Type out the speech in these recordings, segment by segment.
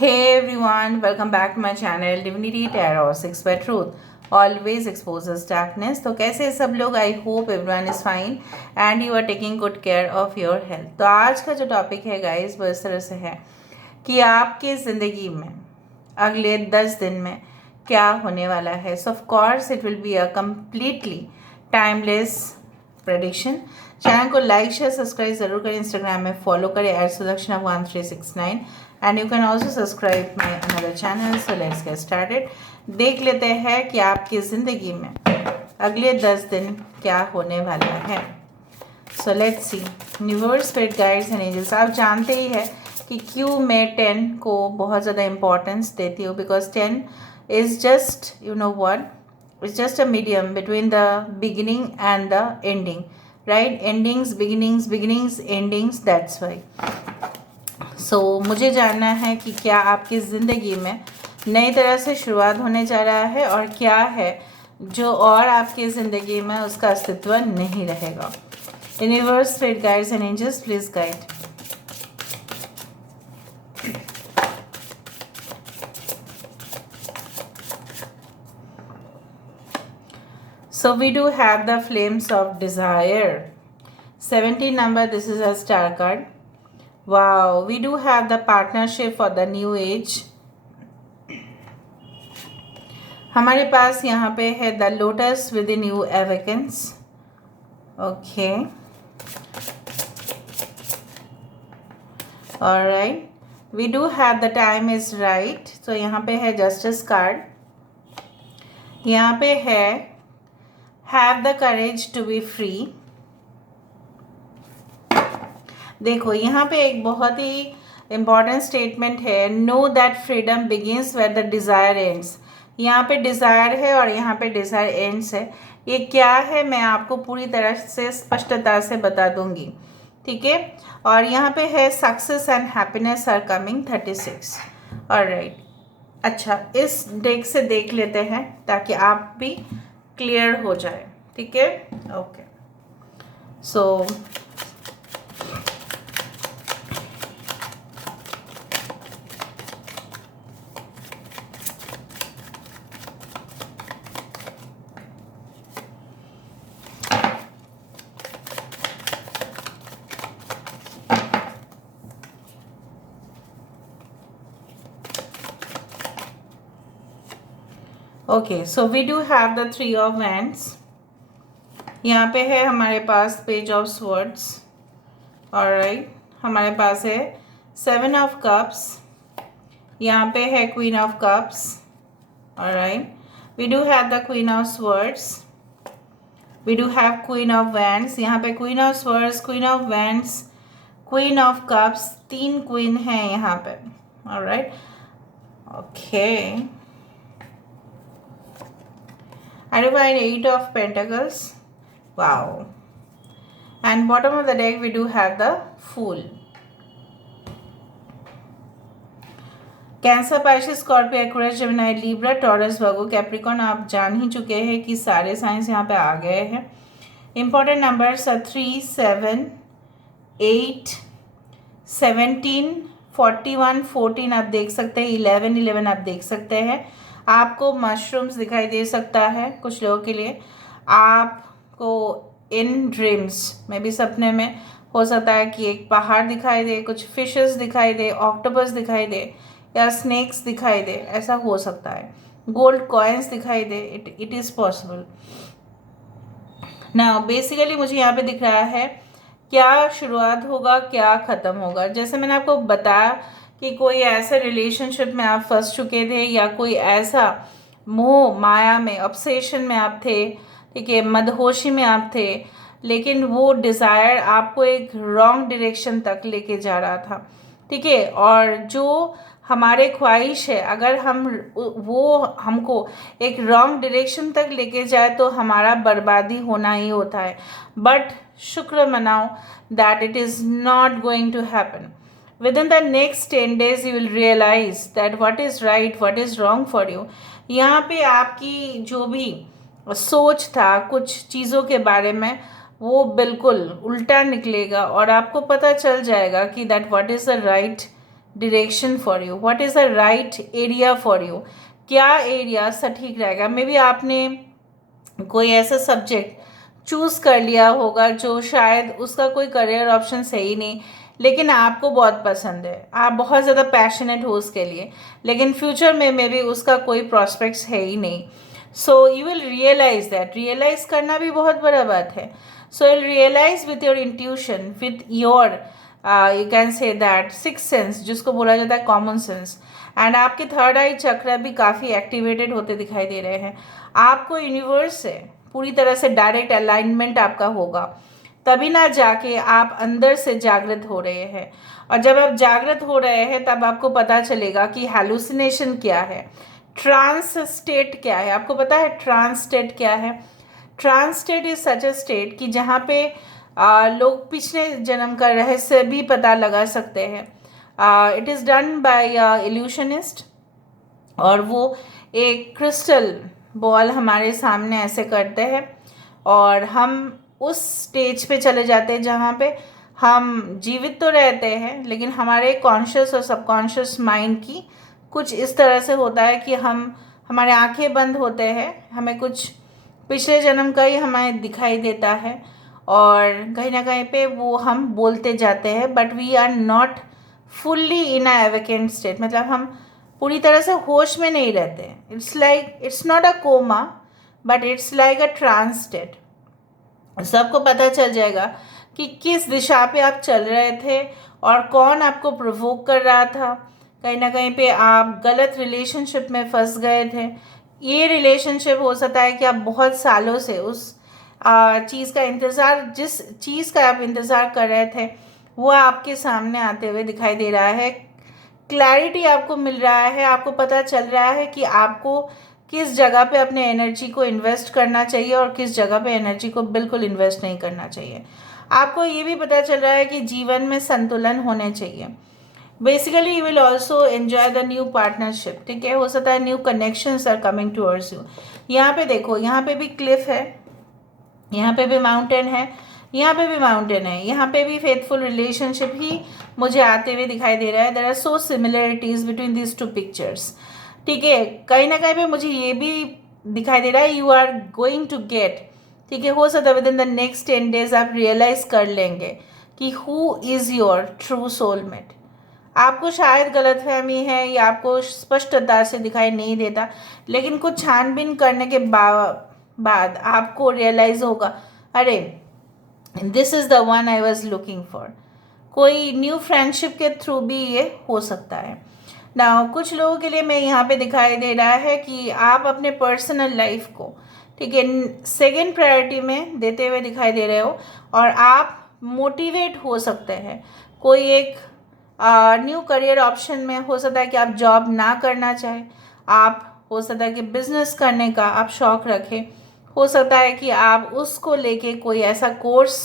Hey everyone, welcome back to my channel Divinity Tarot 6 by Truth. Always exposes darkness. तो कैसे हैं सब लोग? I hope everyone is fine and you are taking good care of your health. तो आज का जो topic है गाइस वो इस तरह से है कि आपकी ज़िंदगी में अगले 10 दिन में क्या होने वाला है. सो of course it will be a completely timeless prediction. Channel को लाइक शेयर सब्सक्राइब ज़रूर करें. इंस्टाग्राम में फॉलो करें @sudakshinah1369 and you can also subscribe my another channel. So let's get started. देख लेते हैं कि आपकी ज़िंदगी में अगले 10 दिन क्या होने वाला है. So let's see. Universe, spirit guides and angels. आप जानते ही है कि क्यों मैं 10 को बहुत ज़्यादा इम्पोर्टेंस देती हूँ. Because 10 is just you know what, it's just a medium between the beginning and the ending, right? Endings, beginnings, endings, that's why. So मुझे जानना है कि क्या आपकी ज़िंदगी में नई तरह से शुरुआत होने जा रहा है और क्या है जो और आपकी ज़िंदगी में उसका अस्तित्व नहीं रहेगा. Universe, spirit guides and angels, please guide. So we do have the flames of desire. 17 number, this is a star card. Wow, we do have the partnership for the new age. हमारे पास यहाँ पे है the lotus with the new awakens. Okay. Alright. We do have the time is right. So यहाँ पे है justice card. यहाँ पे है have the courage to be free. देखो यहाँ पे एक बहुत ही इम्पॉर्टेंट स्टेटमेंट है. Know that freedom begins where the desire ends. यहाँ पे डिज़ायर है और यहाँ पे डिज़ायर एंड्स है. ये क्या है मैं आपको पूरी तरह से स्पष्टता से बता दूंगी, ठीक है. और यहाँ पे है success and happiness are coming 36. Alright. अच्छा, इस डेक से देख लेते हैं ताकि आप भी क्लियर हो जाए, ठीक है. Okay. So okay, so we do have the 3 of wands. यहाँ पे है हमारे पास पेज ऑफ स्वर्ड्स. ऑलराइट. हमारे पास है 7 ऑफ कप्स. यहाँ पे है queen of cups. Alright. We do have the queen of swords. We do have queen of wands. यहाँ पे queen of swords, queen of wands, queen of cups. 3 queen हैं यहाँ पे. Alright. Okay. I divine 8 of Pentacles. Wow. And bottom of the deck we do have the Fool. Cancer, Pisces, Scorpio, Aquarius, Gemini, Libra, taurus, Virgo, Capricorn. आप जान ही चुके हैं कि सारे science यहाँ पे आ गए हैं. इंपॉर्टेंट नंबर्स 3, 7, 8, 17, 41, 14 आप देख सकते हैं. 11 आप देख सकते हैं. आपको मशरूम्स दिखाई दे सकता है कुछ लोगों के लिए. आपको इन ड्रीम्स में भी, सपने में हो सकता है कि एक पहाड़ दिखाई दे, कुछ फिशेस दिखाई दे, ऑक्टोपस दिखाई दे या स्नेक्स दिखाई दे. ऐसा हो सकता है. गोल्ड कॉइन्स दिखाई दे. It is possible. Now basically मुझे यहाँ पे दिख रहा है क्या शुरुआत होगा, क्या ख़त्म होगा. जैसे मैंने आपको बताया कि कोई ऐसे रिलेशनशिप में आप फंस चुके थे या कोई ऐसा मोह माया में, ऑब्सेशन में आप थे, ठीक है, मदहोशी में आप थे, लेकिन वो डिज़ायर आपको एक रॉन्ग डायरेक्शन तक लेके जा रहा था, ठीक है. और जो हमारे ख्वाहिश है, अगर हम वो हमको एक रॉन्ग डायरेक्शन तक लेके जाए तो हमारा बर्बादी होना ही होता है. बट शुक्र मनाओ that it is not going to happen. Within the next 10 days you will realize that what is right, what is wrong for you. यहाँ पे आपकी जो भी सोच था कुछ चीज़ों के बारे में वो बिल्कुल उल्टा निकलेगा और आपको पता चल जाएगा कि that what is the right direction for you, what is the right area for you, क्या एरिया सटीक रहेगा। मे बी आपने कोई ऐसा सब्जेक्ट चूज़ कर लिया होगा जो शायद उसका कोई करियर ऑप्शन सही नहीं, लेकिन आपको बहुत पसंद है, आप बहुत ज़्यादा पैशनेट हो उसके लिए, लेकिन फ्यूचर में मे बी उसका कोई प्रॉस्पेक्ट्स है ही नहीं। So you will realise that, realise करना भी बहुत बड़ा बात है। So you will realise with your intuition, with your you can say that six sense, जिसको बोला जाता है कॉमन सेंस। एंड आपके थर्ड आई चक्र भी काफ़ी एक्टिवेटेड होते दिखाई दे रहे हैं। आपको यूनिवर्स से पूरी तरह से डायरेक्ट अलाइनमेंट आपका होगा, तभी ना जाके आप अंदर से जागृत हो रहे हैं। और जब आप जागृत हो रहे हैं तब आपको पता चलेगा कि हैलुसिनेशन क्या है, ट्रांस स्टेट क्या है। आपको पता है ट्रांस स्टेट क्या है? Trance state is such a state कि जहाँ पे लोग पिछले जन्म का रहस्य भी पता लगा सकते हैं। इट इज़ डन बाय इल्यूशनिस्ट, और वो एक क्रिस्टल बॉल हमारे सामने ऐसे करते हैं और हम उस स्टेज पे चले जाते हैं जहाँ पे हम जीवित तो रहते हैं, लेकिन हमारे कॉन्शियस और सबकॉन्शियस माइंड की कुछ इस तरह से होता है कि हमारे आंखें बंद होते हैं, हमें कुछ पिछले जन्म का ही हमें दिखाई देता है, और कहीं ना कहीं पे वो हम बोलते जाते हैं, but we are not fully in a awakened state, मतलब हम पूरी तरह से होश में नहीं रहते। It's not a coma, but it's like a trance state. सबको पता चल जाएगा कि किस दिशा पे आप चल रहे थे और कौन आपको प्रोवोक कर रहा था। कहीं ना कहीं पे आप गलत रिलेशनशिप में फंस गए थे। ये रिलेशनशिप हो सकता है कि आप बहुत सालों से उस चीज़ का इंतज़ार, जिस चीज़ का आप इंतज़ार कर रहे थे वो आपके सामने आते हुए दिखाई दे रहा है। क्लैरिटी आपको मिल रहा है, आपको पता चल रहा है कि आपको किस जगह पे अपने एनर्जी को इन्वेस्ट करना चाहिए और किस जगह पे एनर्जी को बिल्कुल इन्वेस्ट नहीं करना चाहिए। आपको ये भी पता चल रहा है कि जीवन में संतुलन होने चाहिए। Basically you will also enjoy the new partnership, ठीक है। हो सकता है new connections are coming towards you. यहाँ पे देखो, यहाँ पे भी क्लिफ है, यहाँ पे भी माउंटेन है, यहाँ पे भी माउंटेन है, यहाँ पे भी फेथफुल रिलेशनशिप ही मुझे आते हुए दिखाई दे रहा है। There are so similarities between these two pictures, ठीक है। कहीं ना कहीं पे मुझे ये भी दिखाई दे रहा है you are going to get, ठीक है। हो सकता है within the next 10 days आप रियलाइज कर लेंगे कि who is your true soulmate. आपको शायद गलतफहमी है या आपको स्पष्टता से दिखाई नहीं देता, लेकिन कुछ छानबीन करने के बाद आपको रियलाइज होगा, अरे this is the one I was looking for. कोई न्यू फ्रेंडशिप के थ्रू भी ये हो सकता है ना। कुछ लोगों के लिए मैं यहाँ पे दिखाई दे रहा है कि आप अपने पर्सनल लाइफ को, ठीक है, सेकेंड प्रायोरिटी में देते हुए दिखाई दे रहे हो, और आप मोटिवेट हो सकते हैं। कोई एक न्यू करियर ऑप्शन में हो सकता है कि आप जॉब ना करना चाहें, आप हो सकता है कि बिजनेस करने का आप शौक़ रखें, हो सकता है कि आप उसको लेके कोई ऐसा कोर्स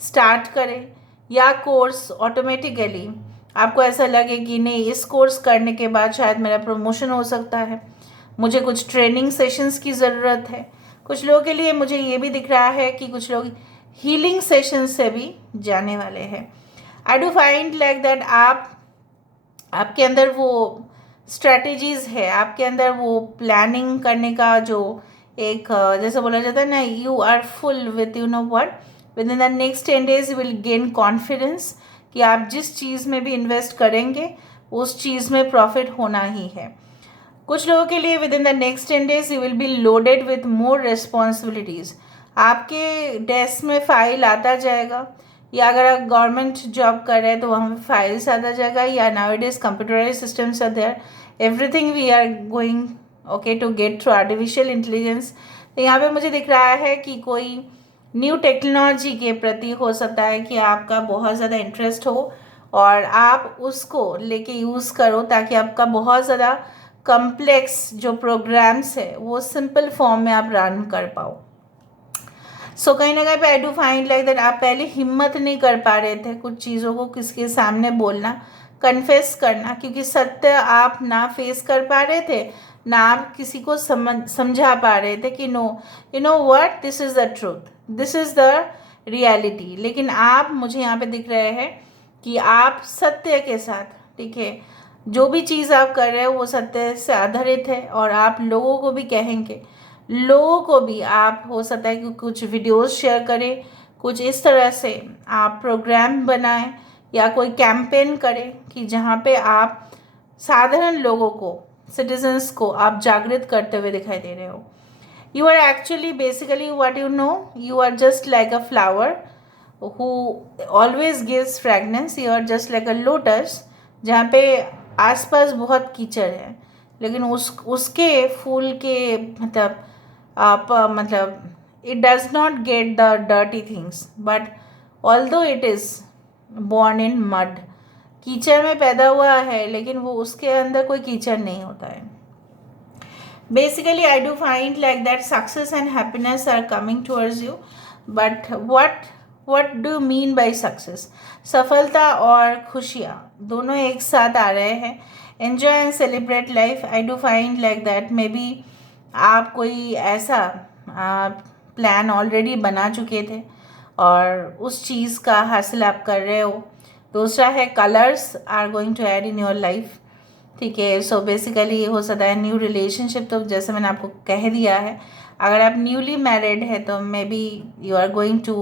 स्टार्ट करें, या कोर्स ऑटोमेटिकली आपको ऐसा लगे कि नहीं, इस कोर्स करने के बाद शायद मेरा प्रमोशन हो सकता है, मुझे कुछ ट्रेनिंग सेशंस की ज़रूरत है। कुछ लोगों के लिए मुझे ये भी दिख रहा है कि कुछ लोग हीलिंग सेशंस से भी जाने वाले हैं। I do find like that आपके अंदर वो स्ट्रैटेजीज़ है, आपके अंदर वो प्लानिंग करने का जो एक जैसे बोला जाता है ना, you are full with you know what, within the next 10 days you will gain confidence कि आप जिस चीज़ में भी इन्वेस्ट करेंगे उस चीज़ में प्रॉफिट होना ही है। कुछ लोगों के लिए with in the next 10 days you will be loaded with more responsibilities. आपके डेस्क में फाइल आता जाएगा, या अगर आप गवर्नमेंट जॉब कर रहे हैं तो वहाँ पे फाइल्स आता जाएगा, या now it is computerize systems are there, everything we are going okay to get through artificial intelligence. तो यहाँ पे मुझे दिख रहा है कि कोई न्यू टेक्नोलॉजी के प्रति हो सकता है कि आपका बहुत ज़्यादा इंटरेस्ट हो और आप उसको लेके यूज़ करो, ताकि आपका बहुत ज़्यादा कम्प्लेक्स जो प्रोग्राम्स है वो सिंपल फॉर्म में आप रन कर पाओ। सो कहीं ना कहीं पे I do find like that आप पहले हिम्मत नहीं कर पा रहे थे कुछ चीज़ों को किसके सामने बोलना, कन्फेस करना, क्योंकि सत्य आप ना फेस कर पा रहे थे, ना आप किसी को समझा पा रहे थे कि no you know what, this is the truth, this is the reality. लेकिन आप, मुझे यहाँ पे दिख रहे हैं कि आप सत्य के साथ ठीक है, जो भी चीज़ आप कर रहे हो वो सत्य से आधारित है और आप लोगों को भी कहेंगे, लोगों को भी आप हो सकता है कि कुछ वीडियोस शेयर करें, कुछ इस तरह से आप प्रोग्राम बनाएं या कोई कैंपेन करें कि जहाँ पे आप साधारण लोगों को, सिटीजन्स को आप जागृत करते हुए दिखाई दे रहे हो। You are actually basically what you know, you are just like a flower who always gives fragrance, you are just like a lotus जहाँ पे आसपास बहुत कीचड़ है, लेकिन उसके फूल के मतलब आप मतलब it does not get the dirty things, but although it is born in mud, कीचड़ में पैदा हुआ है लेकिन वो उसके अंदर कोई कीचड़ नहीं होता है। Basically, I do find like that success and happiness are coming towards you, but what do you mean by success? सफलता और खुशियाँ दोनों एक साथ आ रहे हैं। Enjoy and celebrate life. I do find like that maybe आप कोई ऐसा प्लान ऑलरेडी बना चुके थे और उस चीज़ का हासिल आप कर रहे हो। दूसरा है colours are going to add in your life, ठीक है। सो बेसिकली हो सकता है न्यू रिलेशनशिप, तो जैसे मैंने आपको कह दिया है, अगर आप न्यूली मैरिड है तो maybe you are going to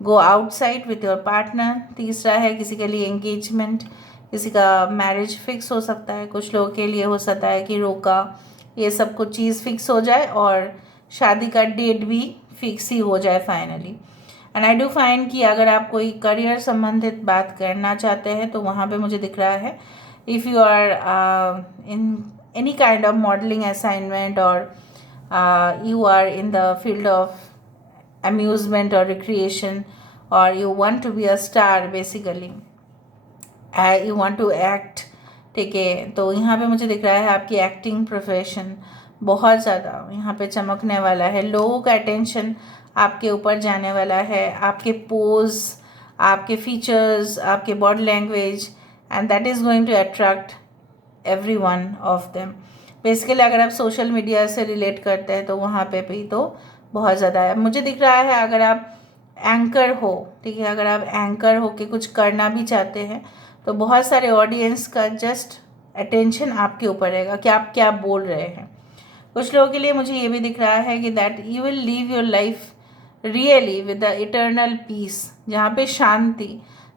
go outside with your partner. तीसरा है किसी के लिए एंगेजमेंट, किसी का मैरिज फिक्स हो सकता है, कुछ लोगों के लिए हो सकता है कि रोका ये सब कुछ चीज़ फिक्स हो जाए और शादी का डेट भी फिक्स ही हो जाए finally. And I do find कि अगर आप कोई करियर संबंधित बात करना चाहते हैं तो वहाँ पे मुझे दिख रहा है, if you are in any kind of modeling assignment or you are in the field of amusement or recreation or you want to be a star basically, you want to act, ठीक है, तो यहाँ पे मुझे दिख रहा है आपकी एक्टिंग प्रोफेशन बहुत ज़्यादा यहाँ पे चमकने वाला है। लोगों का अटेंशन आपके ऊपर जाने वाला है, आपके पोज, आपके फीचर्स, आपके body language, and that is going to attract every one of them. Basically अगर आप सोशल मीडिया से रिलेट करते हैं तो वहाँ पे भी तो बहुत ज़्यादा है। मुझे दिख रहा है अगर आप एंकर हो, ठीक है, अगर आप एंकर हो के कुछ करना भी चाहते हैं तो बहुत सारे ऑडियंस का जस्ट अटेंशन आपके ऊपर रहेगा कि आप क्या बोल रहे हैं। कुछ लोगों के लिए मुझे ये भी दिख रहा है कि that you will leave your life really with the eternal peace, जहाँ पे शांति,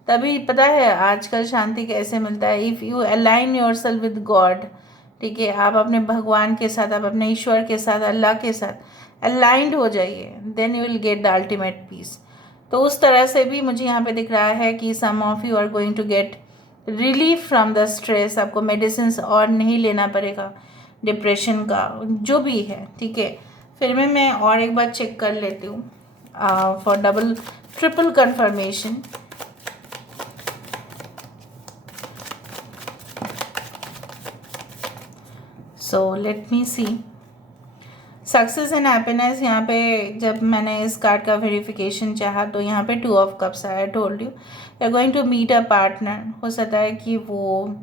तभी पता है आजकल शांति कैसे मिलता है, if you align your self with God, ठीक है, आप अपने भगवान के साथ, आप अपने ईश्वर के साथ, अल्लाह के साथ अलाइंड हो जाइए, then you will get the ultimate peace. तो उस तरह से भी मुझे यहाँ पे दिख रहा है कि some of you are going to get relief from the stress, आपको मेडिसिन और नहीं लेना पड़ेगा डिप्रेशन का जो भी है, ठीक है। फिर मैं और एक बार चेक कर लेती हूँ for double triple confirmation. So let me see success and happiness. यहाँ पे जब मैंने इस कार्ड का वेरिफिकेशन चाहा तो यहाँ पे 2 ऑफ कप्स आया। Told you are going to meet a partner. हो सकता है कि वो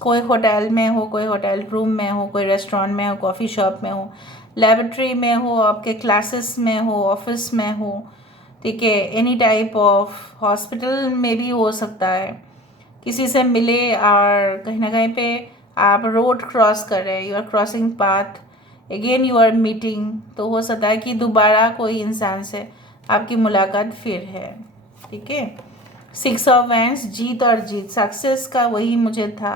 कोई होटल में हो, कोई होटल रूम में हो, कोई रेस्टोरेंट में हो, कॉफ़ी शॉप में हो, लेबोरेटरी में हो, आपके क्लासेस में हो, ऑफिस में हो, ठीक है, एनी टाइप ऑफ हॉस्पिटल में भी हो सकता है, किसी से मिले और कहीं ना कहीं पे आप रोड क्रॉस कर रहे हैं, you are crossing path, again you are meeting, तो हो सकता है कि दोबारा कोई इंसान से आपकी मुलाकात फिर है, ठीक है। 6 ऑफ वैंड्स, जीत और जीत, सक्सेस का वही मुझे था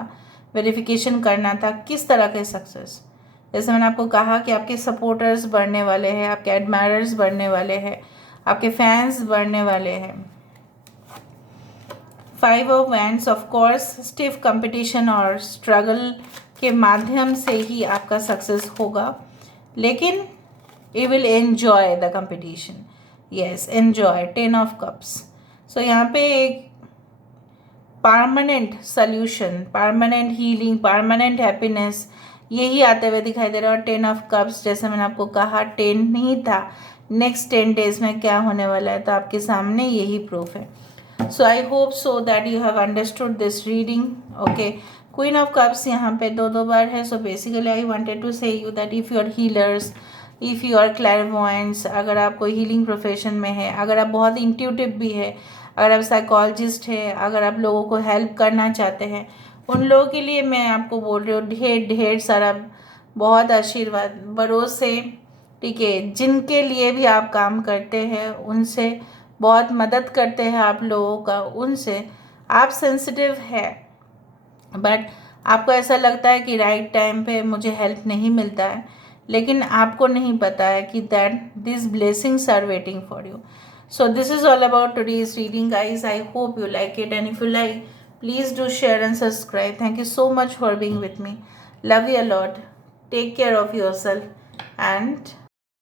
वेरिफिकेशन करना था, किस तरह के सक्सेस। जैसे मैंने आपको कहा कि आपके सपोर्टर्स बढ़ने वाले हैं, आपके एडमायरर्स बढ़ने वाले हैं, आपके फैंस बढ़ने वाले हैं। 5 of wands, of course stiff competition और स्ट्रगल के माध्यम से ही आपका सक्सेस होगा, लेकिन you will enjoy the competition, yes enjoy. 10 of cups, so यहाँ पे एक permanent solution, permanent healing, permanent happiness यही आते हुए दिखाई दे रहा है। और 10 ऑफ कप्स, जैसे मैंने आपको कहा 10 नहीं था, नेक्स्ट 10 डेज में क्या होने वाला है, तो आपके सामने यही प्रूफ है। So I hope so that you have understood this reading, okay. Queen of cups यहाँ पे 2 बार है। So basically I wanted to say you that if you are healers, if you are clairvoyants, अगर आप कोई healing profession में है, अगर आप बहुत इंट्यूटिव भी है, अगर आप साइकोलॉजिस्ट हैं, अगर आप लोगों को हेल्प करना चाहते हैं, उन लोगों के लिए मैं आपको बोल रही हूँ ढेर ढेर सारा बहुत आशीर्वाद भरोसे, ठीक है। जिनके लिए भी आप काम करते हैं उनसे बहुत मदद करते हैं आप लोगों का, उनसे आप सेंसिटिव है, बट आपको ऐसा लगता है कि राइट टाइम पे मुझे हेल्प नहीं मिलता है, लेकिन आपको नहीं पता है कि that this blessings are waiting for you. So this is all about today's reading, guys. I hope you like it, and if you like, please do share and subscribe. Thank you so much for being with me. Love you a lot. Take care of yourself, and